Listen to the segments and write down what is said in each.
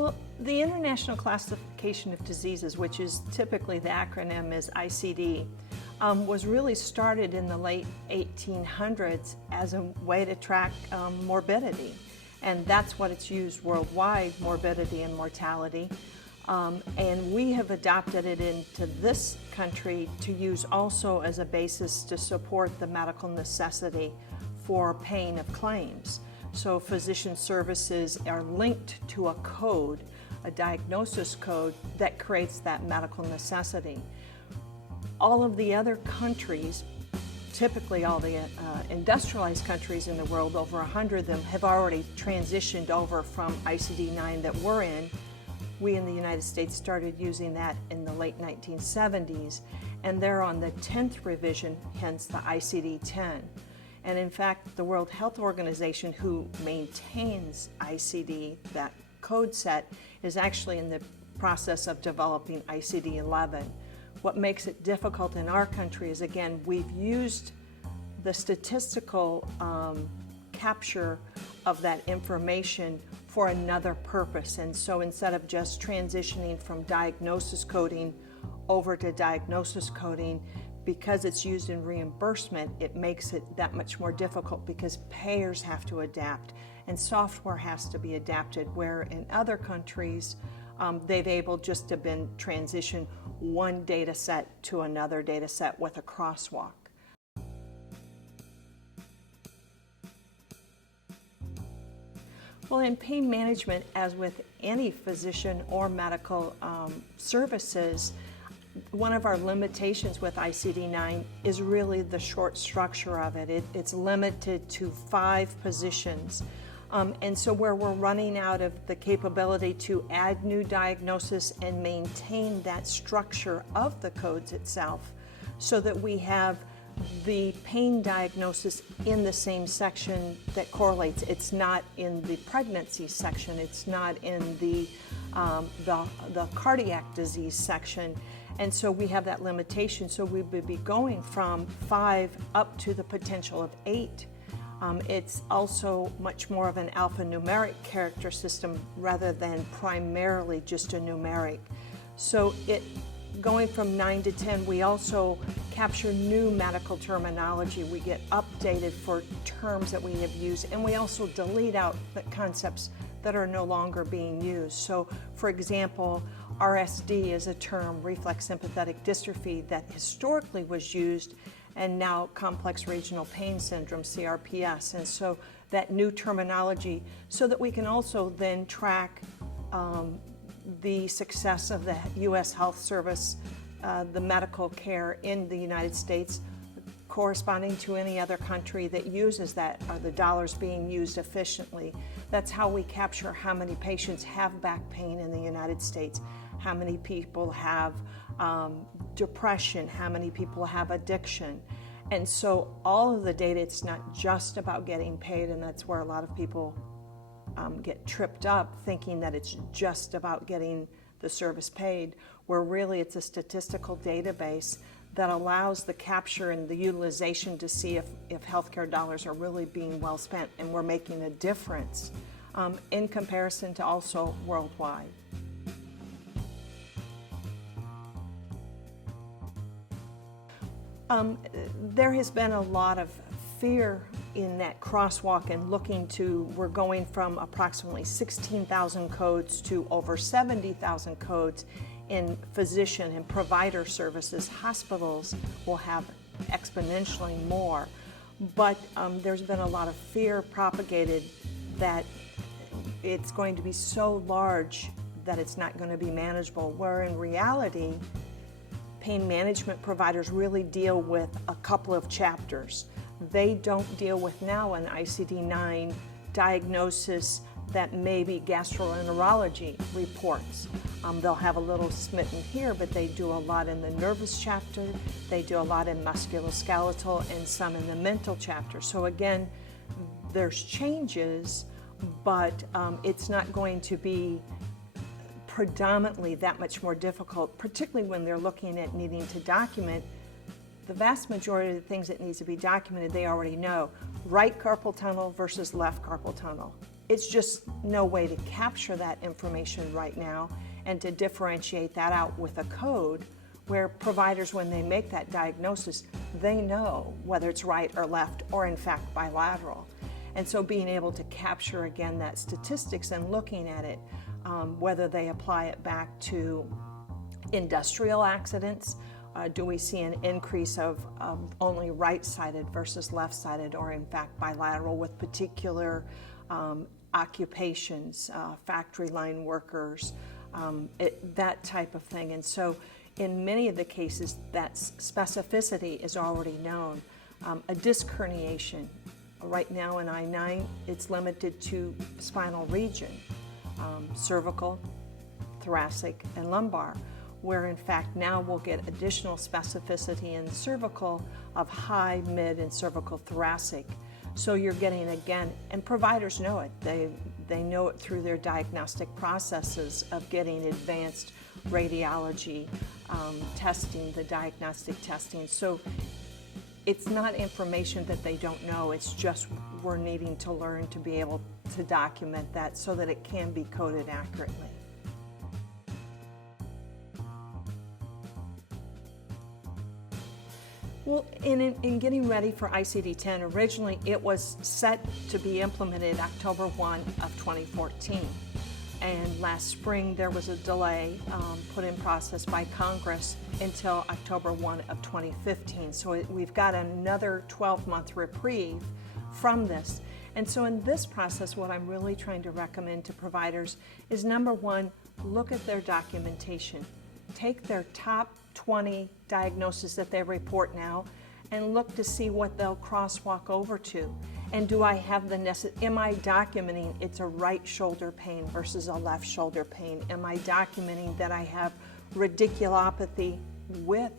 Well, the International Classification of Diseases, which is typically the acronym is ICD, was really started in the late 1800s as a way to track morbidity. And that's what it's used worldwide, morbidity and mortality. And we have adopted it into this country to use also as a basis to support the medical necessity for paying of claims. So physician services are linked to a code, a diagnosis code that creates that medical necessity. All of the other countries, typically all the industrialized countries in the world, over 100 of them, have already transitioned over from ICD-10 that we're in. We in the United States started using that in the late 1970s, and they're on the 10th revision, hence the ICD-10. And in fact, the World Health Organization, who maintains ICD, that code set, is actually in the process of developing ICD-11. What makes it difficult in our country is, again, we've used the statistical capture of that information for another purpose. And so instead of just transitioning from diagnosis coding over to diagnosis coding, because it's used in reimbursement, it makes it that much more difficult because payers have to adapt and software has to be adapted, where in other countries they've able just to been transition one data set to another data set with a crosswalk. Well, in pain management, as with any physician or medical services, one of our limitations with ICD-10 is really the short structure of it. It's limited to 5 positions. And so where we're running out of the capability to add new diagnosis and maintain that structure of the codes itself, so that we have the pain diagnosis in the same section that correlates. It's not in the pregnancy section, it's not in the cardiac disease section. And so we have that limitation. So we would be going from 5 up to the potential of 8. It's also much more of an alphanumeric character system rather than primarily just a numeric. So going from 9 to 10, we also capture new medical terminology. We get updated for terms that we have used, and we also delete out the concepts that are no longer being used. So, for example, RSD is a term, reflex sympathetic dystrophy, that historically was used, and now complex regional pain syndrome, CRPS. And so that new terminology, so that we can also then track the success of the U.S. Health Service, the medical care in the United States, corresponding to any other country that uses that, are the dollars being used efficiently. That's how we capture how many patients have back pain in the United States, how many people have depression, how many people have addiction. And so all of the data, it's not just about getting paid, and that's where a lot of people get tripped up thinking that it's just about getting the service paid, where really it's a statistical database that allows the capture and the utilization to see if healthcare dollars are really being well spent and we're making a difference in comparison to also worldwide. There has been a lot of fear in that crosswalk and looking to, we're going from approximately 16,000 codes to over 70,000 codes in physician and provider services. Hospitals will have exponentially more, but there's been a lot of fear propagated that it's going to be so large that it's not going to be manageable, where in reality, pain management providers really deal with a couple of chapters. They don't deal with now an ICD-10 diagnosis that may be gastroenterology reports. They'll have a little smitten here, but they do a lot in the nervous chapter, they do a lot in musculoskeletal, and some in the mental chapter. So again, there's changes, but it's not going to be predominantly that much more difficult, particularly when they're looking at needing to document. The vast majority of the things that needs to be documented, they already know. Right carpal tunnel versus left carpal tunnel. It's just no way to capture that information right now and to differentiate that out with a code where providers, when they make that diagnosis, they know whether it's right or left or in fact bilateral. And so being able to capture again that statistics and looking at it, whether they apply it back to industrial accidents, do we see an increase of only right-sided versus left-sided or in fact bilateral with particular occupations, factory line workers, that type of thing. And so in many of the cases, that specificity is already known. A disc herniation, right now in I-9, it's limited to spinal region, cervical, thoracic, and lumbar, where in fact now we'll get additional specificity in cervical of high, mid, and cervical thoracic. So you're getting, again, and providers know it. They know it through their diagnostic processes of getting advanced radiology testing, the diagnostic testing. So it's not information that they don't know, it's just we're needing to learn to be able to document that so that it can be coded accurately. Well, in getting ready for ICD-10, originally it was set to be implemented October 1 of 2014. And last spring there was a delay put in process by Congress until October 1 of 2015. So we've got another 12-month reprieve from this. And so in this process, what I'm really trying to recommend to providers is, number one, look at their documentation. Take their top 20 diagnoses that they report now and look to see what they'll crosswalk over to. And do I have the necessary, am I documenting it's a right shoulder pain versus a left shoulder pain? Am I documenting that I have radiculopathy with,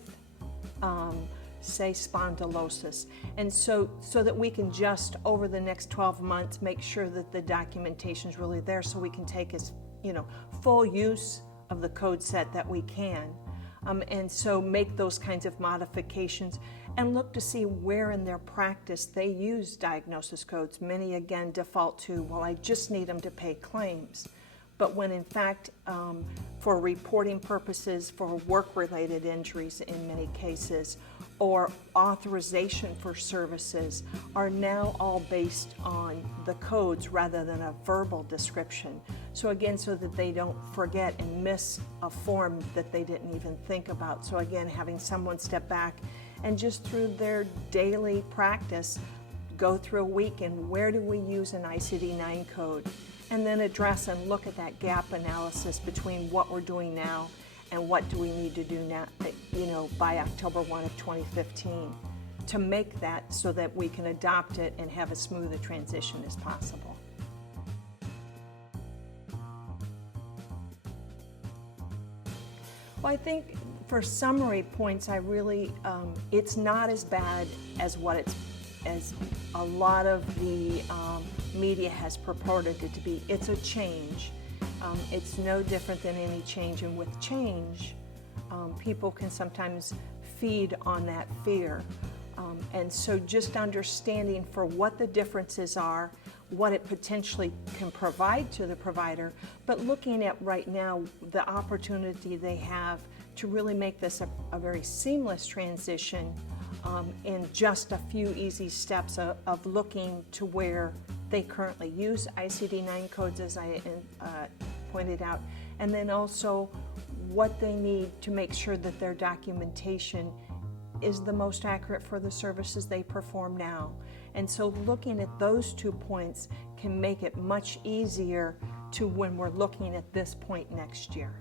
say, spondylosis? And so that we can just, over the next 12 months, make sure that the documentation is really there so we can take as, full use of the code set that we can. And so make those kinds of modifications and look to see where in their practice they use diagnosis codes. Many, again, default to, well, I just need them to pay claims. But when in fact, for reporting purposes, for work-related injuries in many cases, or authorization for services are now all based on the codes rather than a verbal description. So again, so that they don't forget and miss a form that they didn't even think about. So again, having someone step back and just through their daily practice, go through a week and where do we use an ICD-9 code? And then address and look at that gap analysis between what we're doing now and what do we need to do now, by October 1 of 2015 to make that so that we can adopt it and have as smooth a transition as possible. Well, I think for summary points, I really, it's not as bad as as a lot of the media has purported it to be. It's a change. It's no different than any change, and with change, people can sometimes feed on that fear. And so just understanding for what the differences are, what it potentially can provide to the provider, but looking at right now the opportunity they have to really make this a very seamless transition in just a few easy steps of looking to where they currently use ICD-9 codes, as I pointed out, and then also what they need to make sure that their documentation is the most accurate for the services they perform now. And so looking at those 2 points can make it much easier to when we're looking at this point next year.